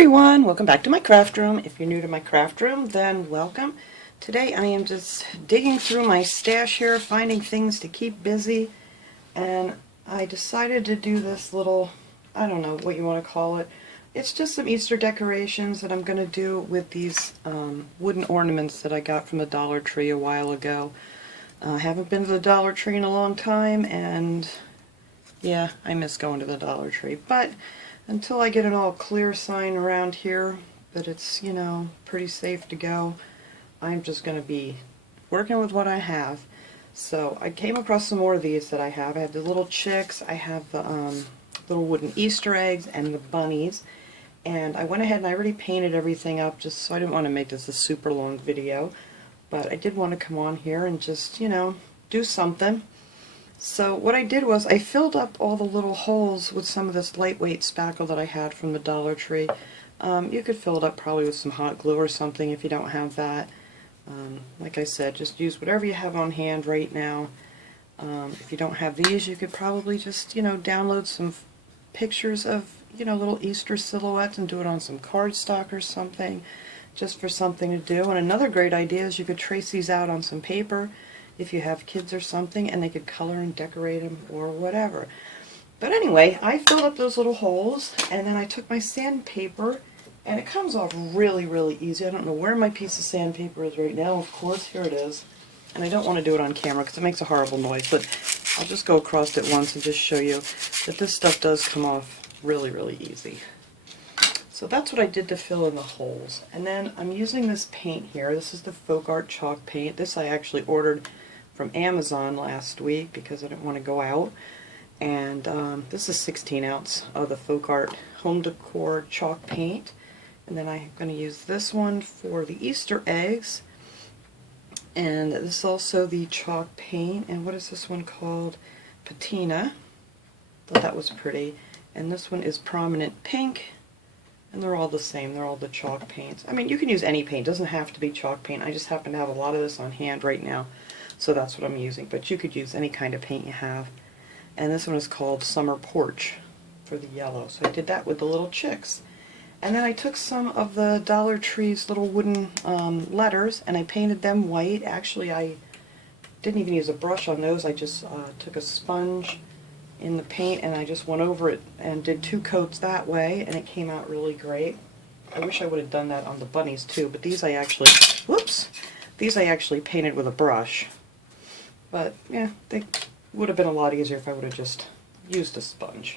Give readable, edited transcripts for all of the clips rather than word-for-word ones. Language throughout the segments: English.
everyone, welcome back to my craft room. If you're new to my craft room, then welcome. Today I am just digging through my stash here, finding things to keep busy, and I decided to do this little, I don't know what you want to call it. It's just some Easter decorations that I'm going to do with these wooden ornaments that I got from the Dollar Tree a while ago. I haven't been to the Dollar Tree in a long time, and yeah, I miss going to the Dollar Tree, but until I get an all clear sign around here that it's, you know, pretty safe to go, I'm just going to be working with what I have. So I came across some more of these that I have. I have the little chicks, I have the little wooden Easter eggs, and the bunnies. And I went ahead and I already painted everything up, just so I didn't want to make this a super long video. But I did want to come on here and just, you know, do something. So what I did was I filled up all the little holes with some of this lightweight spackle that I had from the Dollar Tree. You could fill it up probably with some hot glue or something if you don't have that. Like I said, just use whatever you have on hand right now. If you don't have these, you could probably just, you know, download some pictures of, you know, little Easter silhouettes and do it on some cardstock or something, just for something to do. And another great idea is you could trace these out on some paper if you have kids or something, and they could color and decorate them or whatever. But anyway, I filled up those little holes, and then I took my sandpaper, and it comes off really, really easy. I don't know where my piece of sandpaper is right now. Of course, here it is. And I don't want to do it on camera because it makes a horrible noise, but I'll just go across it once and just show you that this stuff does come off really, really easy. So that's what I did to fill in the holes. And then I'm using this paint here. This is the Folk Art chalk paint. This I actually ordered from Amazon last week because I didn't want to go out. And this is 16 ounce of the Folk Art Home Decor chalk paint. And then I'm going to use this one for the Easter eggs. And this is also the chalk paint. And what is this one called? Patina. Thought that was pretty. And this one is Prominent Pink. And they're all the same. They're all the chalk paints. I mean, you can use any paint. It doesn't have to be chalk paint. I just happen to have a lot of this on hand right now, so that's what I'm using. But you could use any kind of paint you have. And this one is called Summer Porch for the yellow. So I did that with the little chicks. And then I took some of the Dollar Tree's little wooden letters, and I painted them white. Actually, I didn't even use a brush on those. I just took a sponge in the paint and I just went over it and did 2 coats that way, and it came out really great. I wish I would have done that on the bunnies too, but these I actually, whoops, these I actually painted with a brush. But yeah, they would have been a lot easier if I would have just used a sponge.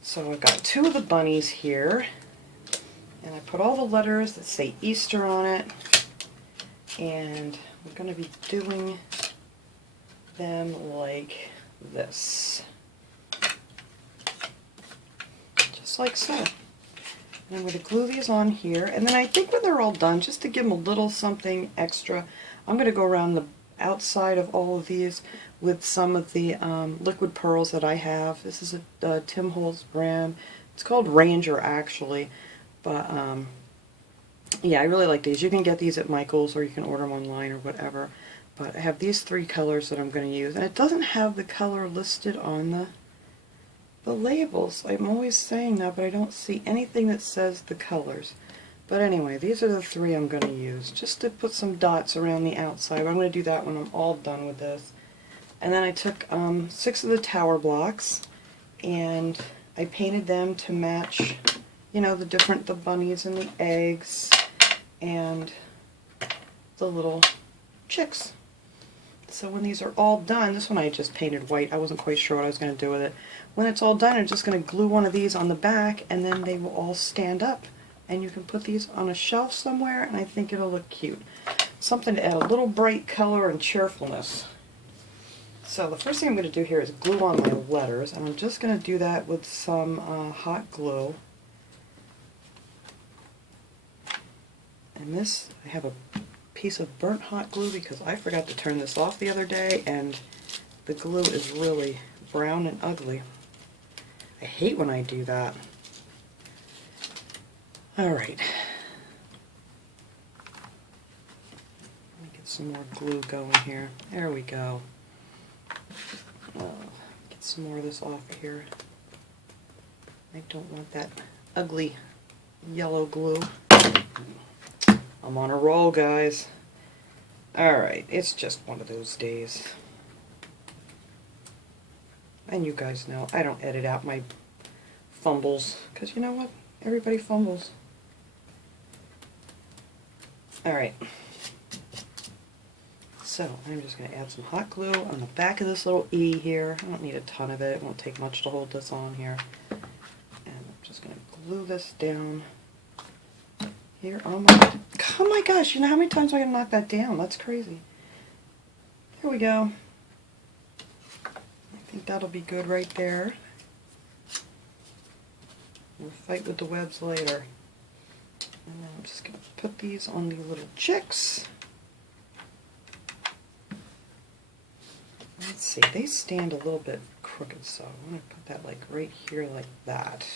So I've got 2 of the bunnies here, and I put all the letters that say Easter on it, and I'm going to be doing them like this. Just like so. And I'm going to glue these on here, and then I think when they're all done, just to give them a little something extra, I'm going to go around the outside of all of these with some of the liquid pearls that I have. This is a Tim Holtz brand. It's called Ranger actually, but yeah, I really like these. You can get these at Michael's or you can order them online or whatever. But I have these 3 colors that I'm going to use, and it doesn't have the color listed on the labels. I'm always saying that, but I don't see anything that says the colors. But anyway, these are the 3 I'm going to use, just to put some dots around the outside. I'm going to do that when I'm all done with this. And then I took 6 of the tower blocks, and I painted them to match, you know, the bunnies and the eggs, and the little chicks. So when these are all done, this one I just painted white. I wasn't quite sure what I was going to do with it. When it's all done, I'm just going to glue one of these on the back, and then they will all stand up. And you can put these on a shelf somewhere, and I think it'll look cute. Something to add a little bright color and cheerfulness. So the first thing I'm going to do here is glue on my letters, and I'm just going to do that with some hot glue. And this, I have a piece of burnt hot glue because I forgot to turn this off the other day, and the glue is really brown and ugly. I hate when I do that. Alright. Let me get some more glue going here. There we go. Get some more of this off here. I don't want that ugly yellow glue. I'm on a roll, guys. Alright, it's just one of those days. And you guys know, I don't edit out my fumbles, because you know what? Everybody fumbles. Alright. So, I'm just going to add some hot glue on the back of this little E here. I don't need a ton of it. It won't take much to hold this on here. And I'm just going to glue this down here on my... Oh my gosh, you know how many times I can knock that down? That's crazy. There we go. I think that'll be good right there. We'll fight with the webs later. And then I'm just going to put these on the little chicks. Let's see, they stand a little bit crooked, so I'm going to put that like right here like that.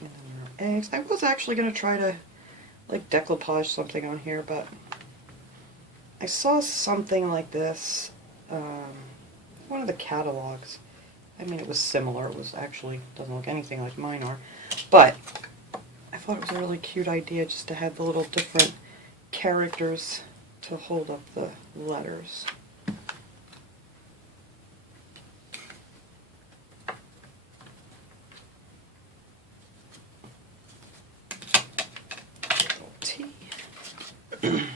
And then our eggs. I was actually going to try to like decoupage something on here, but I saw something like this, one of the catalogs. I mean, it was similar. It was actually, doesn't look anything like mine are, but I thought it was a really cute idea just to have the little different characters to hold up the letters. T. And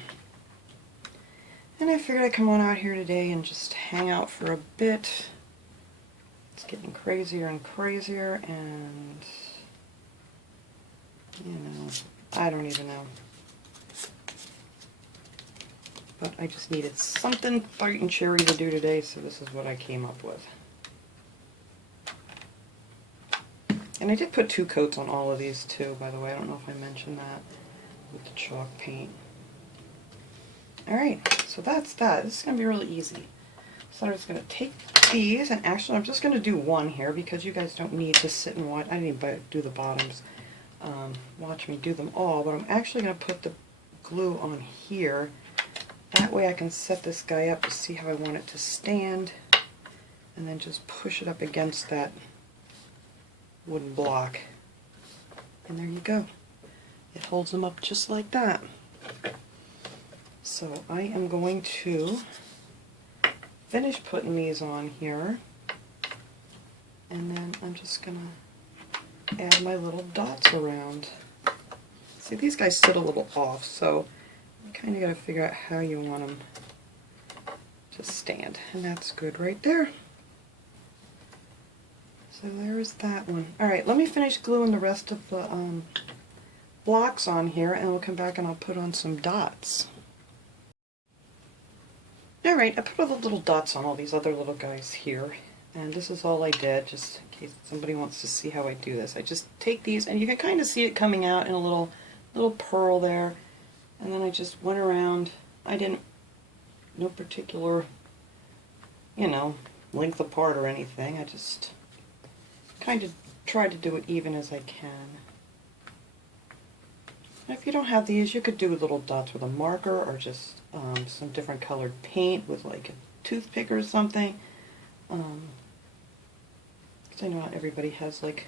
I figured I'd come on out here today and just hang out for a bit. It's getting crazier and crazier, and you know, I don't even know. But I just needed something bright and cheery to do today, so this is what I came up with. And I did put 2 coats on all of these too, by the way. I don't know if I mentioned that with the chalk paint. Alright, so that's that. This is going to be really easy. So I'm just going to take these, and actually I'm just going to do one here because you guys don't need to sit and watch. I didn't even do the bottoms. Watch me do them all, but I'm actually going to put the glue on here. That way I can set this guy up to see how I want it to stand, and then just push it up against that wooden block. And there you go. It holds them up just like that. So I am going to finish putting these on here, and then I'm just going to add my little dots around. See, these guys sit a little off, so you kind of got to figure out how you want them to stand, and that's good right there. So there's that one. Alright, let me finish gluing the rest of the blocks on here, and we'll come back and I'll put on some dots. Alright, I put all the little dots on all these other little guys here, and this is all I did, just in case somebody wants to see how I do this. I just take these, and you can kind of see it coming out in a little pearl there, and then I just went around. I didn't, no particular, you know, length apart or anything. I just kind of try to do it even as I can. If you don't have these, you could do little dots with a marker, or just some different colored paint with like a toothpick or something. Because I know not everybody has like,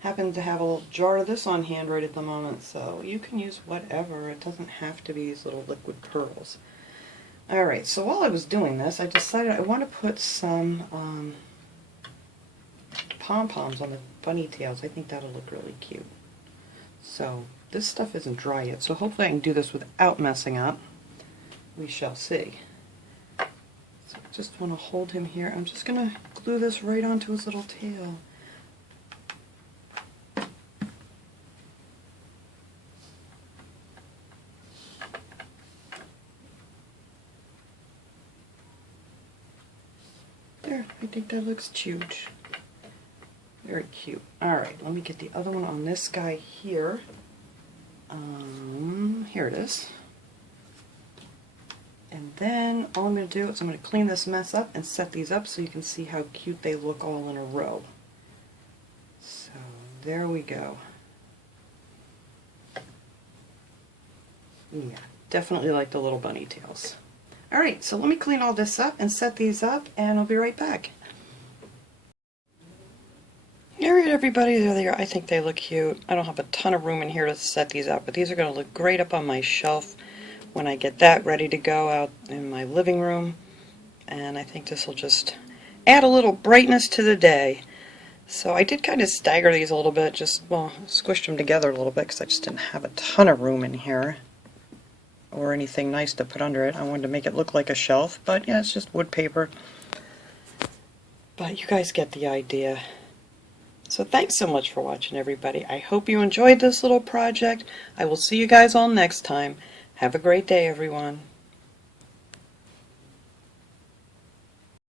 happen to have a little jar of this on hand right at the moment, so you can use whatever. It doesn't have to be these little liquid pearls. Alright, so while I was doing this, I decided I want to put some pom-poms on the bunny tails. I think that'll look really cute. So this stuff isn't dry yet, so hopefully I can do this without messing up. We shall see. So I just want to hold him here. I'm just going to glue this right onto his little tail. There, I think that looks cute. Very cute. Alright, let me get the other one on this guy here. Here it is. And then all I'm going to do is I'm going to clean this mess up and set these up so you can see how cute they look all in a row. So there we go. Yeah, Definitely like the little bunny tails. Alright, so let me clean all this up and set these up, and I'll be right back. Alright everybody, there they are. I think they look cute. I don't have a ton of room in here to set these up, but these are going to look great up on my shelf when I get that ready to go out in my living room. And I think this will just add a little brightness to the day. So I did kind of stagger these a little bit, just, well, squished them together a little bit because I just didn't have a ton of room in here or anything nice to put under it. I wanted to make it look like a shelf, but yeah, it's just wood paper. But you guys get the idea. So thanks so much for watching, everybody. I hope you enjoyed this little project. I will see you guys all next time. Have a great day, everyone.